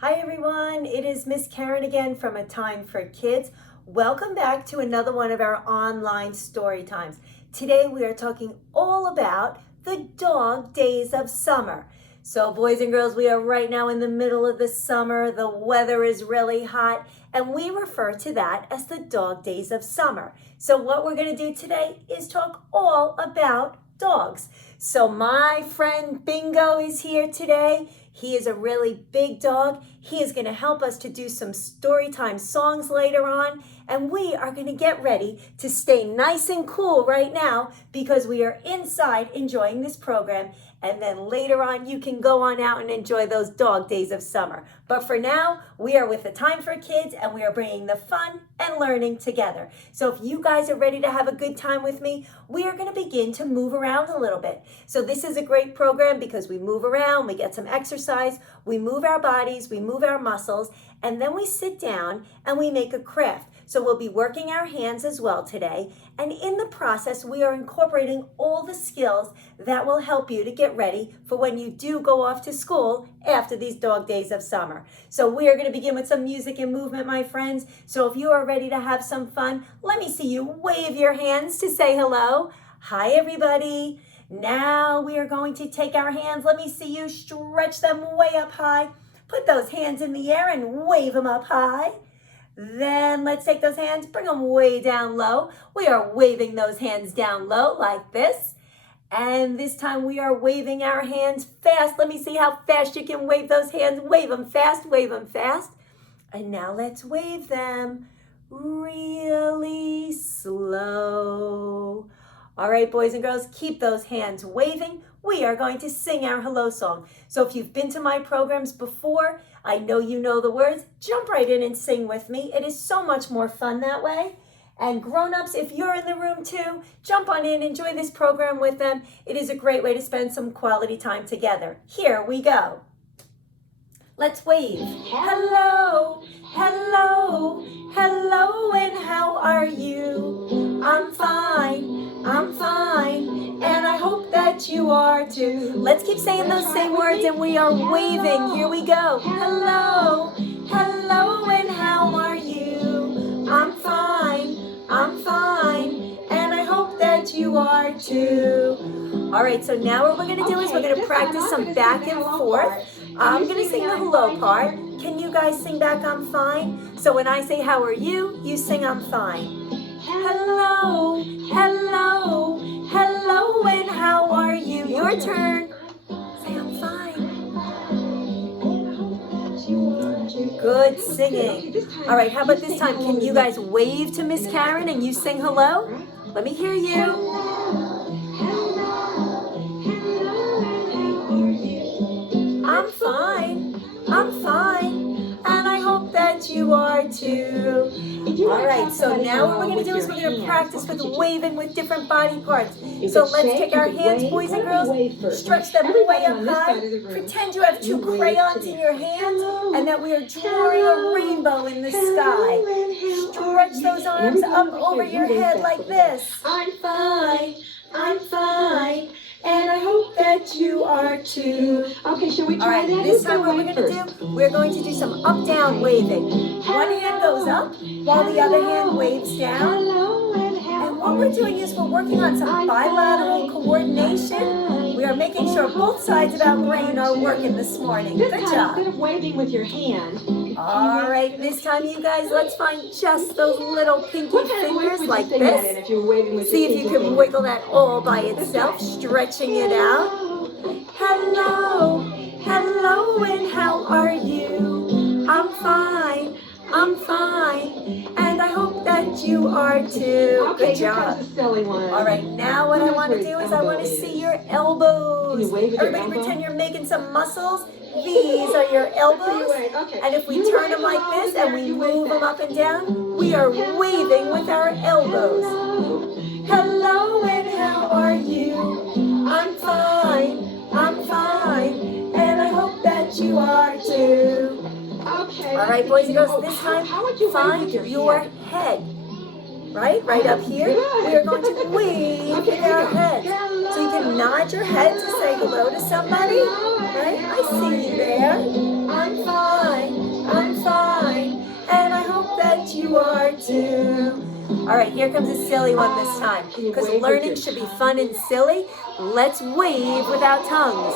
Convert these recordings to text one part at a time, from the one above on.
Hi everyone, it is Miss Karen again from A Time for Kids. Welcome back to another one of our online story times. Today we are talking all about the dog days of summer. So boys and girls, we are right now in the middle of the summer. The weather is really hot and we refer to that as the dog days of summer. So what we're going to do today is talk all about dogs. So my friend Bingo is here today. He is a really big dog. He is going to help us to do some story time songs later on. And we are going to get ready to stay nice and cool right now because we are inside enjoying this program. And then later on, you can go on out and enjoy those dog days of summer. But for now, we are with A Time for Kids and we are bringing the fun and learning together. So if you guys are ready to have a good time with me, we are going to begin to move around a little bit. So this is a great program because we move around, we get some exercise, we move our bodies, we move our muscles, and then we sit down and we make a craft. So we'll be working our hands as well today. And in the process, we are incorporating all the skills that will help you to get ready for when you do go off to school after these dog days of summer. So we are going to begin with some music and movement, my friends. So if you are ready to have some fun, let me see you wave your hands to say hello. Hi, everybody. Now we are going to take our hands. Let me see you stretch them way up high. Put those hands in the air and wave them up high. Then let's take those hands, bring them way down low. We are waving those hands down low like this. And this time we are waving our hands fast. Let me see how fast you can wave those hands. Wave them fast, wave them fast. And now let's wave them really slow. All right, boys and girls, keep those hands waving. We are going to sing our hello song. So if you've been to my programs before, I know you know the words. Jump right in and sing with me. It is so much more fun that way. And grown-ups, if you're in the room too, jump on in, enjoy this program with them. It is a great way to spend some quality time together. Here we go. Let's wave. Hello, hello, hello, and how are you? I'm fine, and I hope that you are too. Let's keep saying those same words and we are waving. Here we go. Hello, hello, and how are you? I'm fine, and I hope that you are too. All right, so now what we're going to do is we're going to practice some back and forth. I'm going to sing the hello part. Can you guys sing back I'm fine? So when I say how are you, you sing I'm fine. Hello, hello, hello, and how are you? Your turn. Say I'm fine. Good singing. All right, how about this time? Can you guys wave to Miss Karen and you sing hello? Let me hear you. I'm fine, and I hope that you are too. All right, so now what we're going to do is we're going to practice with waving with different body parts. So let's take our hands, boys and girls, stretch them way up high. Pretend you have two crayons in your hands and that we are drawing a rainbow in the sky. Stretch those arms up over your head like this. I'm fine, and I hope that you are too. Okay, shall we try that? All right, this time what we're going to do, we're going to do some up-down waving. One hand goes up while the other hand waves down. And what we're doing is we're working on some bilateral coordination. We are making sure both sides of our brain are working this morning. Good job. Instead of waving with your hand. All right, this time you guys, let's find just those little pinky fingers like this. See if you can wiggle that all by itself, stretching it out. Hello, hello, and how are you? I'm fine, and I hope that you are too. Good job. All right, now what I want to do is I want to see your elbows. Everybody pretend you're making some muscles. These are your elbows, and if we turn them like this and we move them up and down, we are waving with our elbows. Hello, and how are you? I'm fine, and I hope that you are too. Okay. All right, boys and girls, this time find your head. Right up here. We are going to wave with our heads. So you can nod your head to say hello to somebody. Right? I see you there. I'm fine. too. All right, here comes a silly one this time. Because learning should be fun and silly, let's wave without tongues.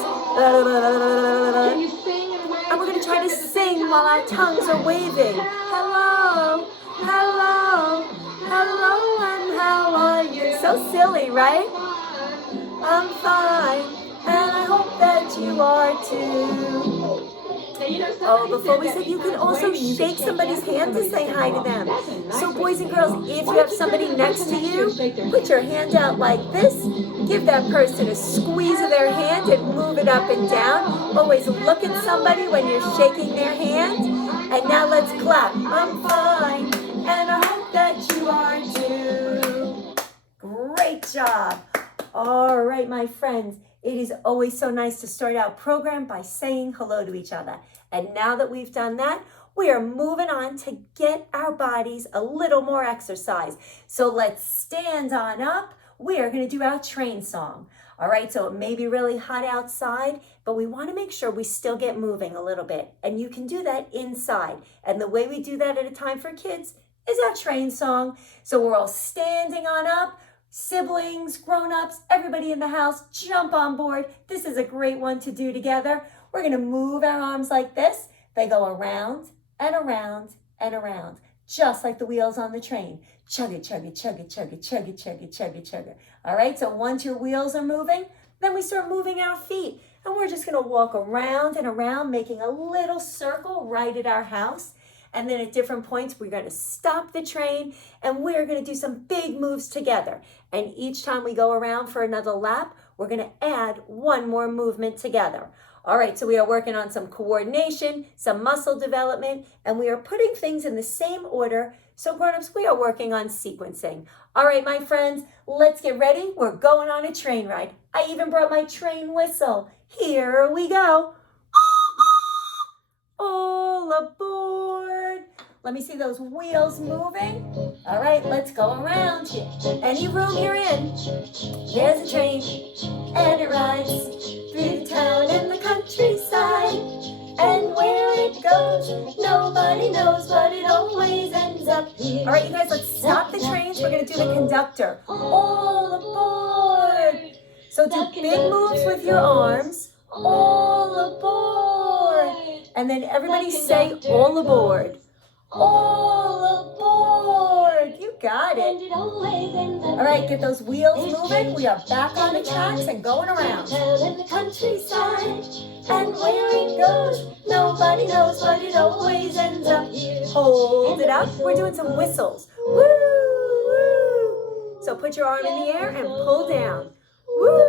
And we're going to try to sing while our tongues are waving. Hello, hello, hello, and how are you? So silly, right? I'm fine, and I hope that you are too. Oh, before we said you can also shake somebody's hand to say hi to them. So boys and girls, if you have somebody next to you, put your hand out like this. Give that person a squeeze of their hand and move it up and down. Always look at somebody when you're shaking their hand. And now let's clap. I'm fine, and I hope that you are too. Great job. All right, my friends. It is always so nice to start our program by saying hello to each other. And now that we've done that, we are moving on to get our bodies a little more exercise. So let's stand on up. We are going to do our train song. All right, so it may be really hot outside, but we want to make sure we still get moving a little bit. And you can do that inside. And the way we do that at a time for kids is our train song. So we're all standing on up. Siblings, grown-ups, everybody in the house, jump on board. This is a great one to do together. We're going to move our arms like this. They go around and around and around, just like the wheels on the train. Chug it, chug it, chug it, chug it, chug it, chug it, chug it, chug it. All right, so once your wheels are moving, then we start moving our feet. And we're just going to walk around and around, making a little circle right at our house. And then at different points, we're going to stop the train and we're going to do some big moves together. And each time we go around for another lap, we're going to add one more movement together. All right, so we are working on some coordination, some muscle development, and we are putting things in the same order. So grown-ups, we are working on sequencing. All right, my friends, let's get ready. We're going on a train ride. I even brought my train whistle. Here we go. All aboard. Let me see those wheels moving. All right, let's go around. Any room you're in, there's a train, and it rides through the town and the countryside. And where it goes, nobody knows, but it always ends up here. All right, you guys, let's stop the trains. We're going to do the conductor. All aboard. So do big moves with your arms. All aboard. And then everybody say all aboard. All aboard. You got it. All right, get those wheels moving. We are back on the tracks and going around. In the countryside, and where it goes, nobody knows, but it always ends up here. Hold it up. We're doing some whistles. Woo, woo. So put your arm in the air and pull down. Woo.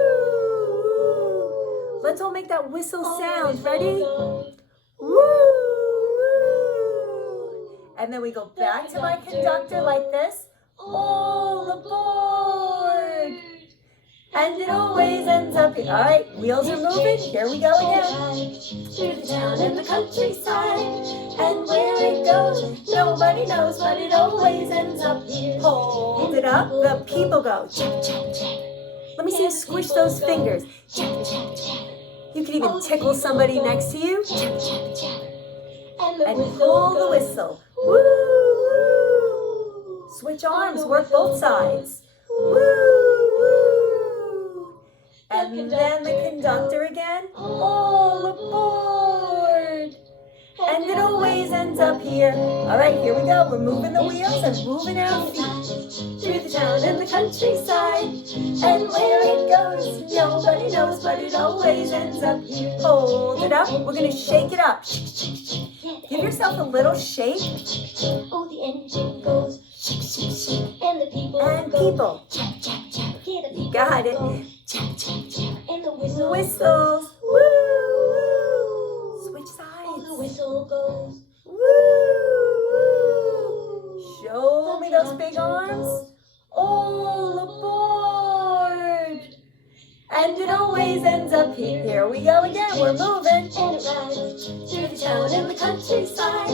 Let's all make that whistle sound. Ready? Woo! And then we go back to my conductor like this. All aboard! And it always ends up here. All right, wheels are moving. Here we go again. Through the town and the countryside. And where it goes, nobody knows, but it always ends up here. Hold it up. The people go. Chap, chap, chap. Let me see you squish those fingers. Chap, chap, chap. You can even tickle somebody next to you. Chap, chap, chap. And pull the whistle. Woo! Switch arms, work both sides. Woo! And then the conductor again. All aboard! And it always ends up here. All right, here we go. We're moving the wheels and moving our feet. Through the town and the countryside. And where it goes, nobody knows, but it always ends up here. Hold it up. We're going to shake it up. Give yourself a little shake. Oh, the engine goes. Shake, shake, shake. And the people And go. people. Chap, chap, chap. Yeah, the people Got it. go. Chap, chap, chap. And the whistle Whistles. Woo! Switch Oh, the sides. whistle goes. Woo! Show me those big arms. All aboard. And it always ends up here. Here we go again. We're moving. And it rides Through the town and the countryside.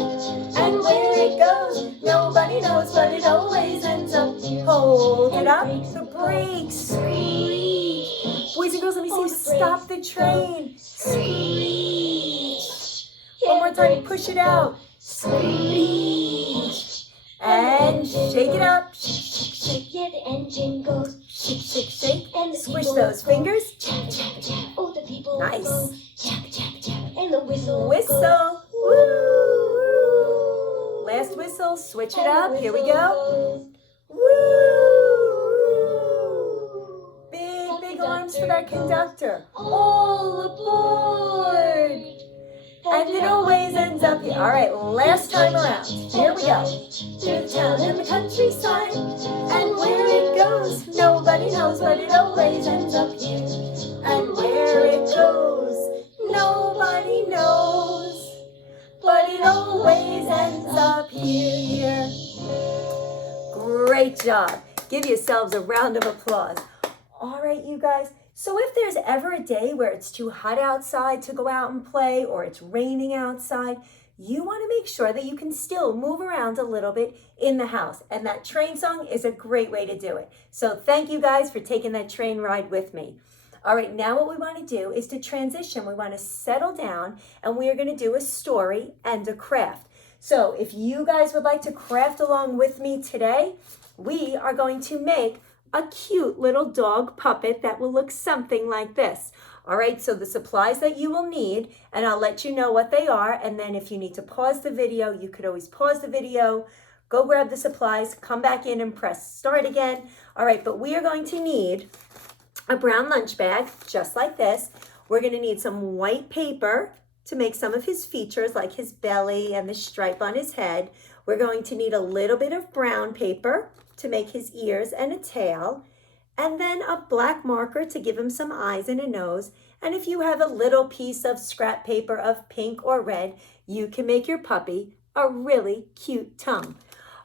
And where it goes, nobody knows, but it always ends up here. Hold it up. The brakes. screech. Boys and girls, let me see you stop the train. Screech. One more time. Push it out. Screech. And shake it up. Shake, shake, shake. Yeah, the engine goes. Shake, shake, shake. And the Squish people those go. fingers. Tap, tap, tap. Oh, the people Nice. go. Tap, tap, tap. And the whistle goes. Whistle. Woo. Last whistle. Switch it up. Here we go. Woo. Big, big arms for that conductor. All aboard. And it always ends up here. All right, last time around. Here we go. Through the town and the countryside. And where it goes, nobody knows, but it always ends up here. And where it goes, nobody knows, but it always ends up here. Great job. Give yourselves a round of applause. All right, you guys. So if there's ever a day where it's too hot outside to go out and play, or it's raining outside, you want to make sure that you can still move around a little bit in the house. And that train song is a great way to do it. So thank you guys for taking that train ride with me. All right, now what we want to do is to transition. We want to settle down, and we are going to do a story and a craft. So if you guys would like to craft along with me today, we are going to make a cute little dog puppet that will look something like this. All right, so the supplies that you will need, and I'll let you know what they are, and then if you need to pause the video, you could always pause the video, go grab the supplies, come back in and press start again. All right, but we are going to need a brown lunch bag, just like this. We're going to need some white paper to make some of his features, like his belly and the stripe on his head. We're going to need a little bit of brown paper to make his ears and a tail, and then a black marker to give him some eyes and a nose. And if you have a little piece of scrap paper of pink or red, you can make your puppy a really cute tongue.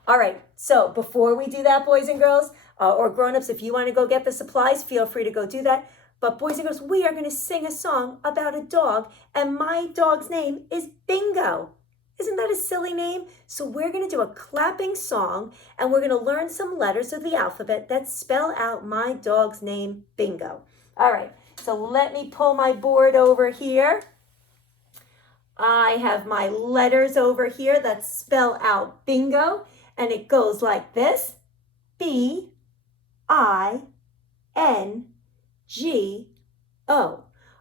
All right, so before we do that, boys and girls, or grown-ups, if you want to go get the supplies, feel free to go do that. But boys and girls, we are going to sing a song about a dog, and my dog's name is Bingo. Isn't that a silly name? So we're going to do a clapping song, and we're going to learn some letters of the alphabet that spell out my dog's name, Bingo. All right, so let me pull my board over here. I have my letters over here that spell out Bingo, and it goes like this: B-I-N-G-O.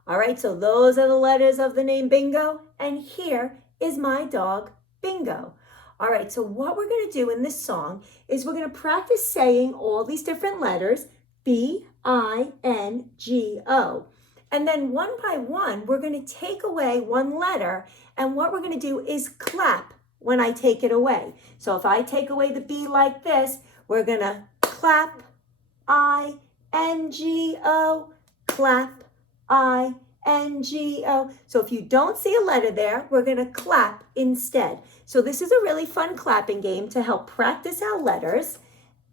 All right, so those are the letters of the name Bingo, and here is my dog, Bingo. All right, so what we're going to do in this song is we're going to practice saying all these different letters, B-I-N-G-O. And then one by one, we're going to take away one letter, and what we're going to do is clap when I take it away. So if I take away the B like this, we're going to clap, I-N-G-O, clap, I-N-G-O. So if you don't see a letter there, we're going to clap instead. So this is a really fun clapping game to help practice our letters,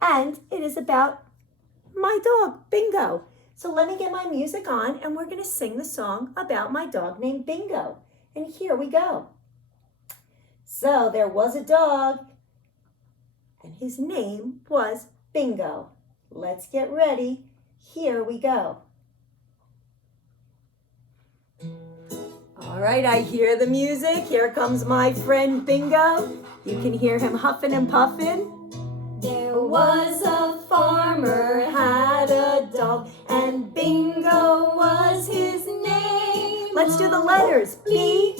and it is about my dog, Bingo. So let me get my music on, and we're going to sing the song about my dog named Bingo. And here we go. So there was a dog, and his name was Bingo. Let's get ready. Here we go. All right, I hear the music. Here comes my friend Bingo. You can hear him huffing and puffing. There was a farmer had a dog, and Bingo was his name. Let's do the letters. B-I-N-G-O.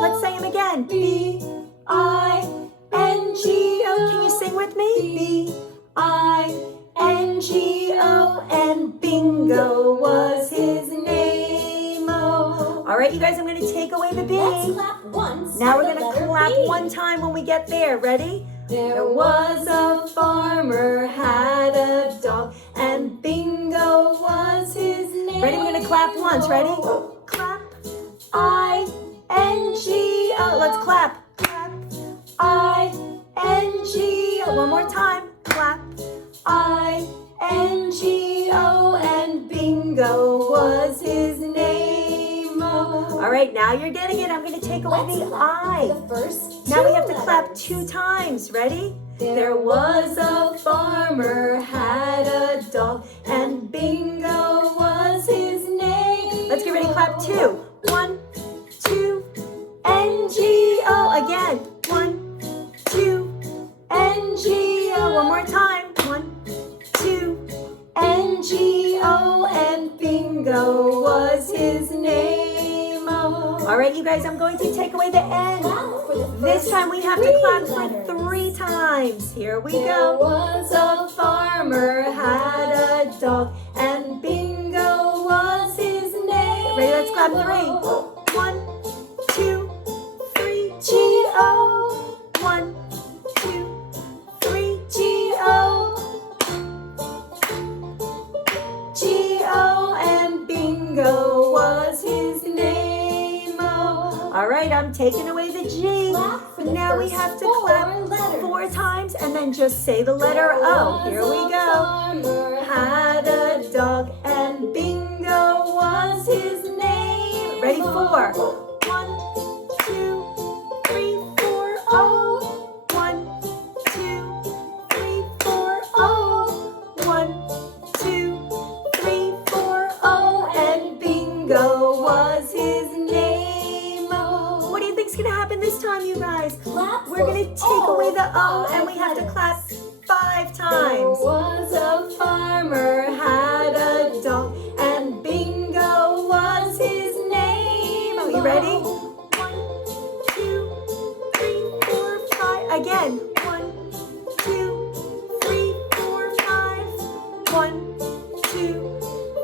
Let's say them again. B-I-N-G-O. Can you sing with me? B-I-N-G-O. And Bingo was his name. Oh. All right, you guys, I'm going to take away the B. Let's clap once. Now we're going to clap one time when we get there. Ready? There was a farmer had a dog, and Bingo was his name. Ready? We're going to clap once. Ready? Clap. I-N-G-O. Let's clap. Clap. I-N-G-O. One more time. Clap. I-N-G-O. And Bingo was his name. All right, now you're getting it. I'm going to take away the I. The first Now we have to letters. clap 2 times. Ready? There was a farmer had a dog, and Bingo was his name. Let's get ready to clap 2. 1, 2, N-G-O. Again. 1, N-G-O. One more time. 1, 2, N-G-O, and Bingo was his name. All right, you guys, I'm going to take away the N. This time we have to clap for 3 times. Here we There go. was A farmer had a dog, and Bingo was his name. Ready? Let's clap 3. 1, 2, 3. G-O. 1, 2, 3. G-O. G-O, and Bingo was his name. All right, I'm taking away the G. Now we have to clap 4 times and then just say the letter O. Here we go. Had a dog and Bingo was his name. Ready? 4. 1, 2, 3, 4. O. 1, 2, 3, 4. O. 1, 2, 3, 4. O. And Bingo was his name. What do you think's gonna happen this time, you guys? We're gonna take away the O and we have to clap 5 times. There was a farmer had a dog and Bingo was his name. Are you ready? 1, 2, 3, 4, 5. Again. 1, 2, 3, 4, 5. 1, 2,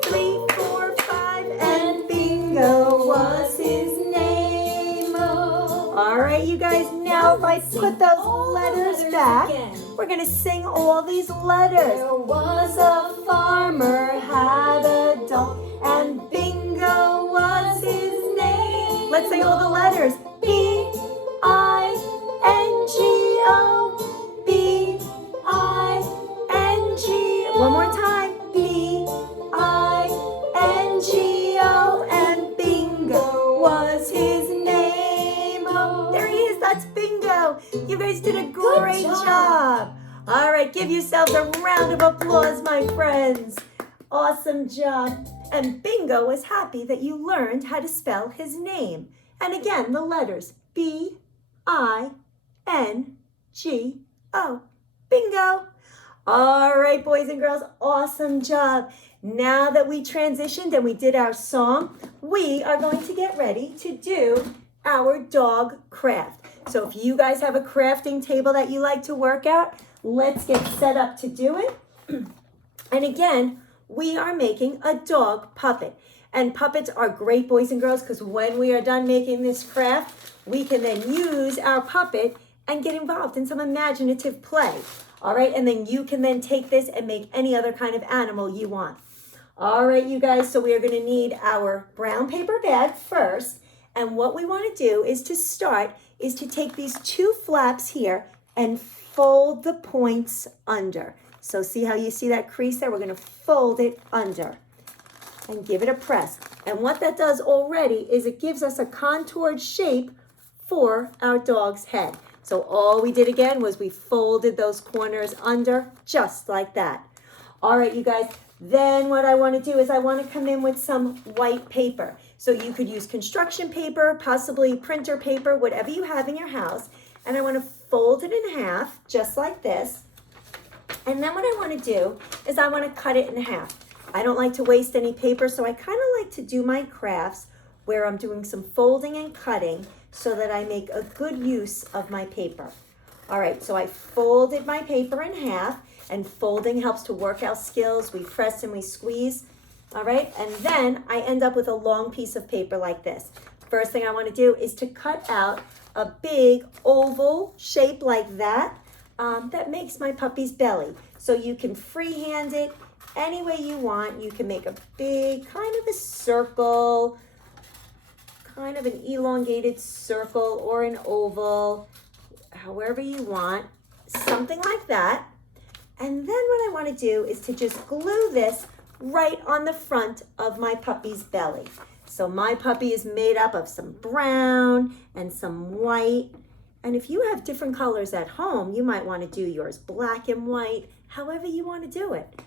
3, 4, 5. And Bingo was his name. All right, you guys. Now if I put those letters back, we're gonna sing all these letters. There was a farmer had a dog and Bingo was his name. Let's say all the letters. B-I-N-G-O, B-I-N-G. One more time. B-I-N-G-O, and Bingo was his name. There he is. That's Bingo. You guys did a great job. All right, give yourselves a round of applause, my friends. Awesome job. And Bingo was happy that you learned how to spell his name. And again, the letters B-I-N-G-O. Bingo. All right, boys and girls, awesome job. Now that we transitioned and we did our song, we are going to get ready to do our dog craft. So if you guys have a crafting table that you like to work out, let's get set up to do it. And again, we are making a dog puppet. And puppets are great, boys and girls, because when we are done making this craft, we can then use our puppet and get involved in some imaginative play. All right, and then you can then take this and make any other kind of animal you want. All right, you guys, so we are going to need our brown paper bag first. And what we want to do is to start is to take these 2 flaps here and fold the points under. So see how you see that crease there? We're going to fold it under and give it a press. And what that does already is it gives us a contoured shape for our dog's head. So all we did again was we folded those corners under just like that. All right, you guys, then what I want to do is I want to come in with some white paper. So you could use construction paper, possibly printer paper, whatever you have in your house. And I want to fold it in half, just like this. And then what I want to do is I want to cut it in half. I don't like to waste any paper, so I kind of like to do my crafts where I'm doing some folding and cutting so that I make a good use of my paper. All right, so I folded my paper in half, and folding helps to work our skills. We press and we squeeze. All right, and then I end up with a long piece of paper like this. First thing I want to do is to cut out a big oval shape like that that makes my puppy's belly. So you can freehand it any way you want. You can make a big kind of a circle, kind of an elongated circle or an oval, however you want, something like that. And then what I want to do is to just glue this right on the front of my puppy's belly. So my puppy is made up of some brown and some white. And if you have different colors at home, you might want to do yours black and white, however you want to do it.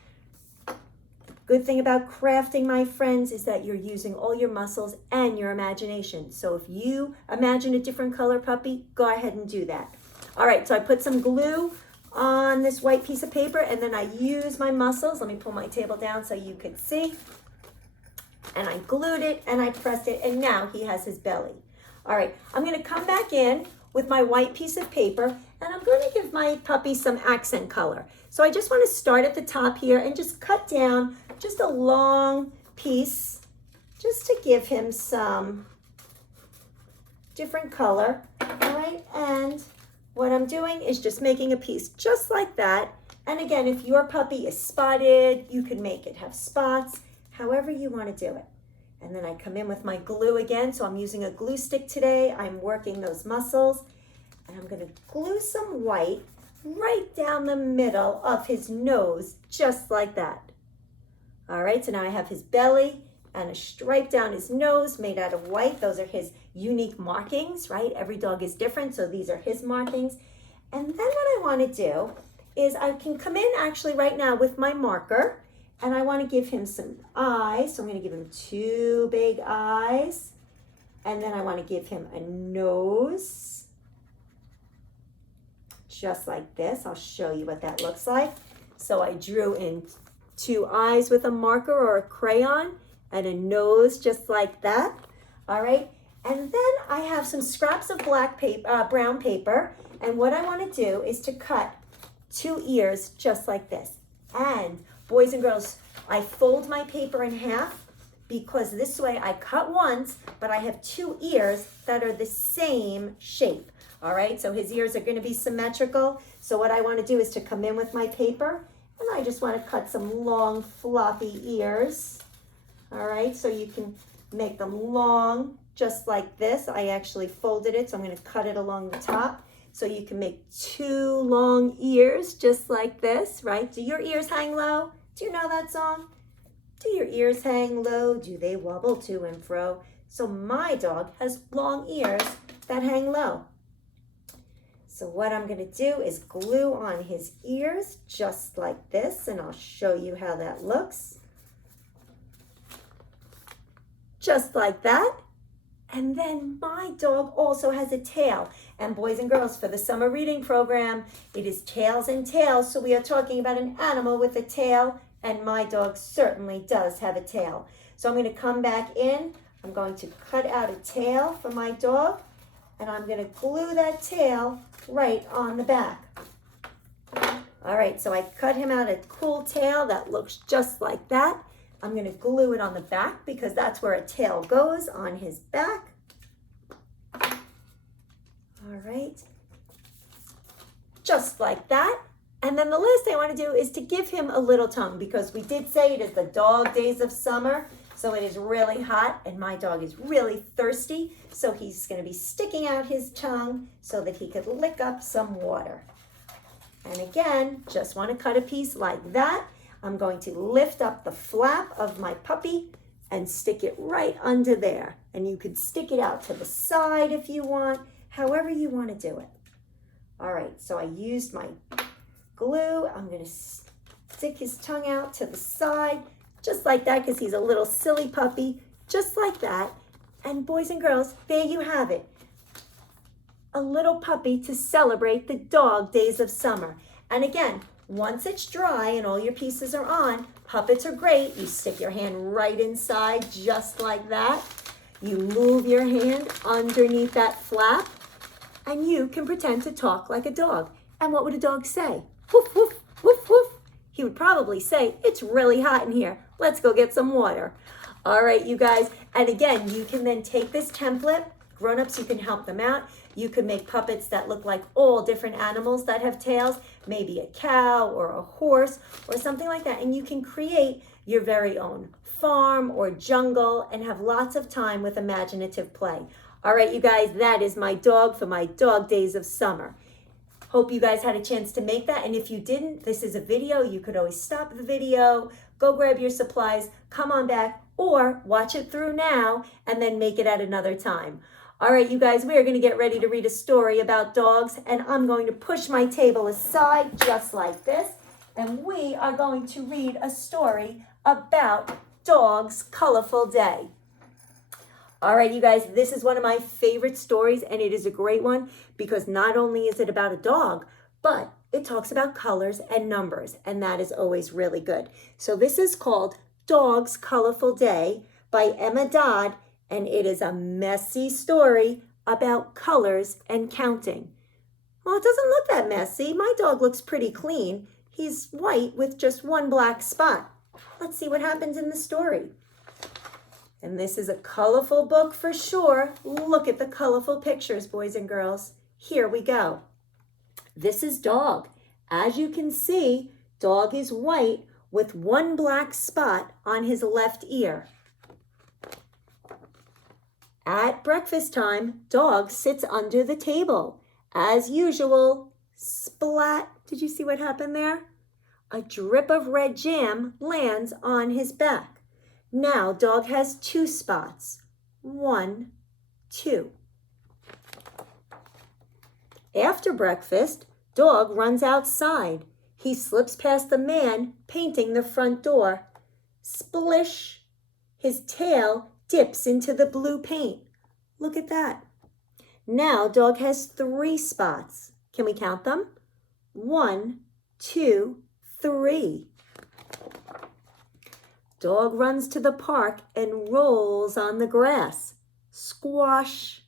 Good thing about crafting, my friends, is that you're using all your muscles and your imagination. So if you imagine a different color puppy, go ahead and do that. All right, so I put some glue on this white piece of paper, and then I use my muscles. Let me pull my table down so you can see. And I glued it and I pressed it, and now he has his belly. All right, I'm gonna come back in with my white piece of paper, and I'm gonna give my puppy some accent color. So I just wanna start at the top here and just cut down just a long piece just to give him some different color. All right, and what I'm doing is just making a piece just like that. And again, if your puppy is spotted, you can make it have spots, however you want to do it. And then I come in with my glue again. So I'm using a glue stick today. I'm working those muscles. And I'm going to glue some white right down the middle of his nose, just like that. All right, so now I have his belly and a stripe down his nose made out of white. Those are his unique markings, right? Every dog is different, so these are his markings. And then what I want to do is I can come in actually right now with my marker, and I want to give him some eyes. So I'm going to give him 2 big eyes, and then I want to give him a nose, just like this. I'll show you what that looks like. So I drew in 2 eyes with a marker or a crayon, and a nose just like that. All right, and then I have some scraps of black paper, brown paper, and what I want to do is to cut 2 ears just like this. And boys and girls, I fold my paper in half because this way I cut once, but I have 2 ears that are the same shape. All right, so his ears are going to be symmetrical. So what I want to do is to come in with my paper, and I just want to cut some long floppy ears. All right, so you can make them long, just like this. I actually folded it, so I'm going to cut it along the top. So you can make 2 long ears, just like this, right? Do your ears hang low? Do you know that song? Do your ears hang low? Do they wobble to and fro? So my dog has long ears that hang low. So what I'm going to do is glue on his ears, just like this, and I'll show you how that looks. Just like that. And then my dog also has a tail. And boys and girls, for the summer reading program, it is tails and tails. So we are talking about an animal with a tail, and my dog certainly does have a tail. So I'm going to come back in. I'm going to cut out a tail for my dog, and I'm going to glue that tail right on the back. All right, so I cut him out a cool tail that looks just like that. I'm going to glue it on the back because that's where a tail goes, on his back. All right, just like that. And then the last thing I want to do is to give him a little tongue, because we did say it is the dog days of summer. So it is really hot and my dog is really thirsty. So he's going to be sticking out his tongue so that he could lick up some water. And again, just want to cut a piece like that. I'm going to lift up the flap of my puppy and stick it right under there. And you could stick it out to the side if you want, however you want to do it. All right, so I used my glue. I'm going to stick his tongue out to the side, just like that, because he's a little silly puppy, just like that. And boys and girls, there you have it. A little puppy to celebrate the dog days of summer. And again, once it's dry and all your pieces are on, puppets are great. You stick your hand right inside, just like that. You move your hand underneath that flap, and you can pretend to talk like a dog. And what would a dog say? Woof, woof, woof, woof. He would probably say, it's really hot in here. Let's go get some water. All right, you guys. And again, you can then take this template. Grown-ups, you can help them out. You can make puppets that look like all different animals that have tails, maybe a cow or a horse or something like that. And you can create your very own farm or jungle and have lots of time with imaginative play. All right, you guys, that is my dog for my dog days of summer. Hope you guys had a chance to make that. And if you didn't, this is a video. You could always stop the video, go grab your supplies, come on back, or watch it through now and then make it at another time. All right, you guys, we are going to get ready to read a story about dogs, and I'm going to push my table aside just like this, and we are going to read a story about Dog's Colorful Day. All right, you guys, this is one of my favorite stories, and it is a great one because not only is it about a dog, but it talks about colors and numbers, and that is always really good. So this is called Dog's Colorful Day by Emma Dodd, and it is a messy story about colors and counting. Well, it doesn't look that messy. My dog looks pretty clean. He's white with just one black spot. Let's see what happens in the story. And this is a colorful book for sure. Look at the colorful pictures, boys and girls. Here we go. This is Dog. As you can see, Dog is white with one black spot on his left ear. At breakfast time, Dog sits under the table. As usual, splat. Did you see what happened there? A drip of red jam lands on his back. Now Dog has 2 spots. 1, 2. After breakfast, Dog runs outside. He slips past the man painting the front door. Splish! His tail dips into the blue paint. Look at that. Now Dog has 3 spots. Can we count them? 1, 2, 3. Dog runs to the park and rolls on the grass. Squash!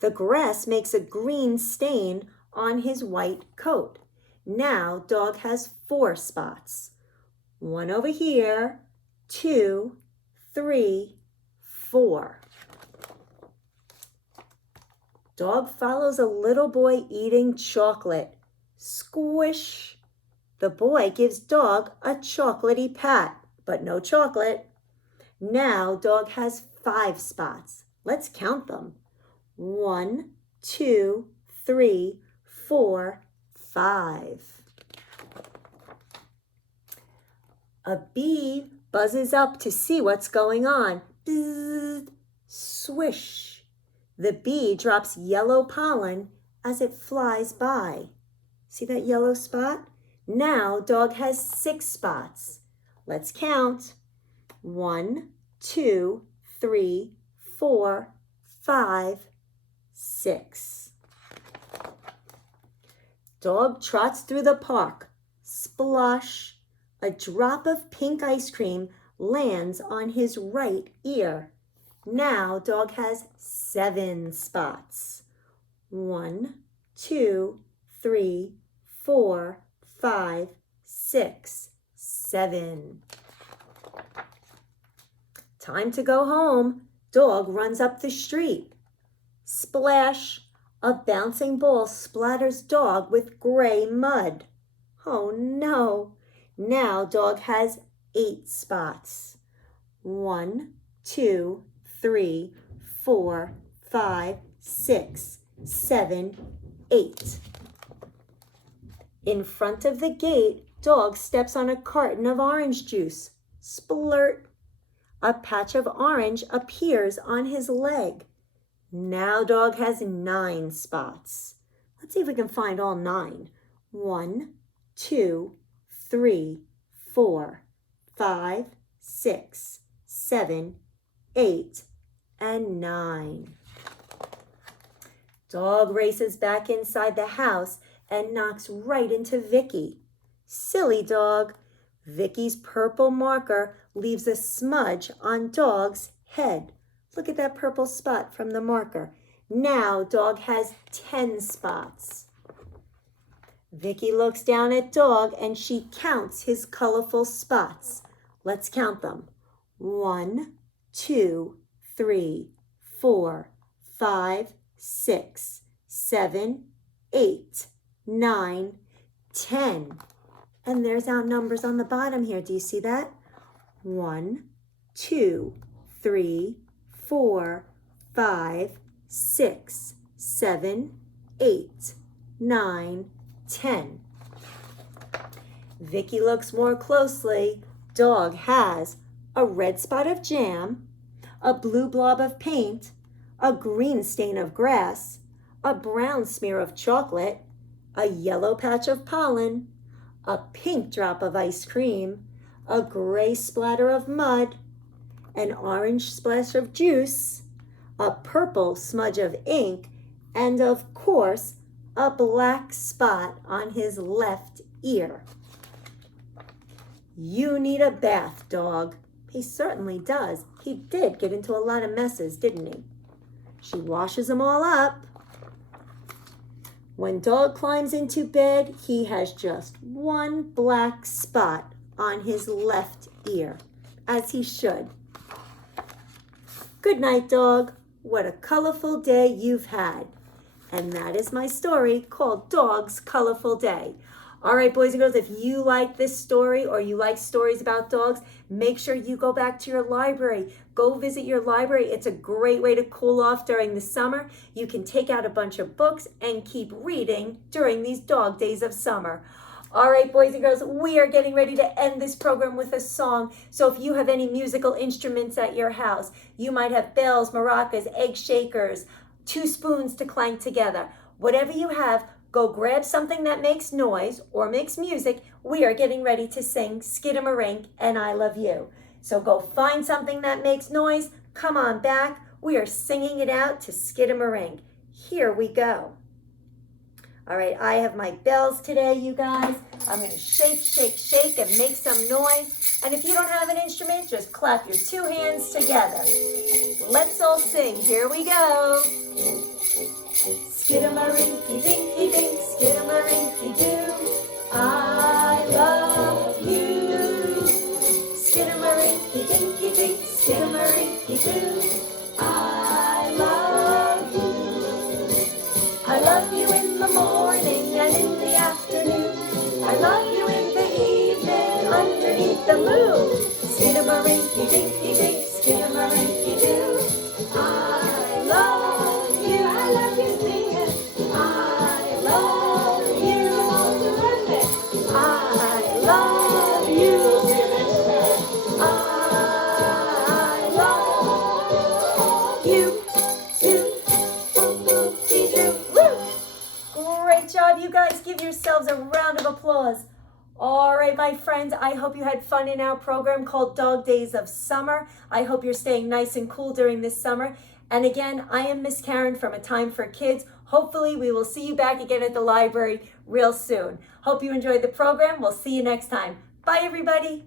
The grass makes a green stain on his white coat. Now Dog has 4 spots. 1 over here, 2, 3, 4. Dog follows a little boy eating chocolate. Squish! The boy gives Dog a chocolatey pat, but no chocolate. Now Dog has 5 spots. Let's count them. 1, 2, 3, 4, 5. A bee buzzes up to see what's going on. Bzzz, swish. The bee drops yellow pollen as it flies by. See that yellow spot? Now Dog has 6 spots. Let's count. 1, 2, 3, 4, 5, 6. Dog trots through the park. Splosh! A drop of pink ice cream lands on his right ear. Now Dog has 7 spots. 1, 2, 3, 4, 5, 6, 7. Time to go home. Dog runs up the street. Splash! A bouncing ball splatters Dog with gray mud. Oh no! Now Dog has 8 spots. 1, 2, 3, 4, 5, 6, 7, 8. In front of the gate, Dog steps on a carton of orange juice. Splurt! A patch of orange appears on his leg. Now Dog has 9 spots. Let's see if we can find all 9. 1, 2, 3, 4, 5, 6, 7, 8, and 9. Dog races back inside the house and knocks right into Vicky. Silly dog. Vicky's purple marker leaves a smudge on Dog's head. Look at that purple spot from the marker. Now Dog has 10 spots. Vicky looks down at Dog and she counts his colorful spots. Let's count them. 1, 2, 3, 4, 5, 6, 7, 8, 9, 10. And there's our numbers on the bottom here. Do you see that? 1, 2, 3, 4, 5, 6, 7, 8, 9, 10. Vicky looks more closely. Dog has a red spot of jam, a blue blob of paint, a green stain of grass, a brown smear of chocolate, a yellow patch of pollen, a pink drop of ice cream, a gray splatter of mud, an orange splash of juice, a purple smudge of ink, and of course, a black spot on his left ear. You need a bath, dog. He certainly does. He did get into a lot of messes, didn't he? She washes them all up. When dog climbs into bed, he has just one black spot on his left ear, as he should. Good night, dog. What a colorful day you've had. And that is my story called Dog's Colorful Day. All right, boys and girls, if you like this story or you like stories about dogs, make sure you go back to your library. Go visit your library. It's a great way to cool off during the summer. You can take out a bunch of books and keep reading during these dog days of summer. All right, boys and girls, we are getting ready to end this program with a song. So if you have any musical instruments at your house, you might have bells, maracas, egg shakers, 2 spoons to clank together. Whatever you have, go grab something that makes noise or makes music. We are getting ready to sing Skidamarink and I Love You. So go find something that makes noise. Come on back. We are singing it out to Skidamarink. Here we go. All right, I have my bells today, you guys. I'm going to shake, shake, shake and make some noise. And if you don't have an instrument, just clap your 2 hands together. Let's all sing. Here we go. Skidamarinky dinky dink, skidamarinky doo. I love you. Skidamarinky dinky dink, skidamarinky doo. I love you. I love you in the morning and in the afternoon. I love you in the evening underneath the moon. Skidamarinky dinky dink, skidamarinky doo. I love you. I love you singing. I love you. I love you. I love you. Great job, you guys. Give yourselves a round of applause. All right, my friends, I hope you had fun in our program called Dog Days of Summer. I hope you're staying nice and cool during this summer. And again, I am Miss Karen from A Time for Kids. Hopefully, we will see you back again at the library real soon. Hope you enjoyed the program. We'll see you next time. Bye, everybody.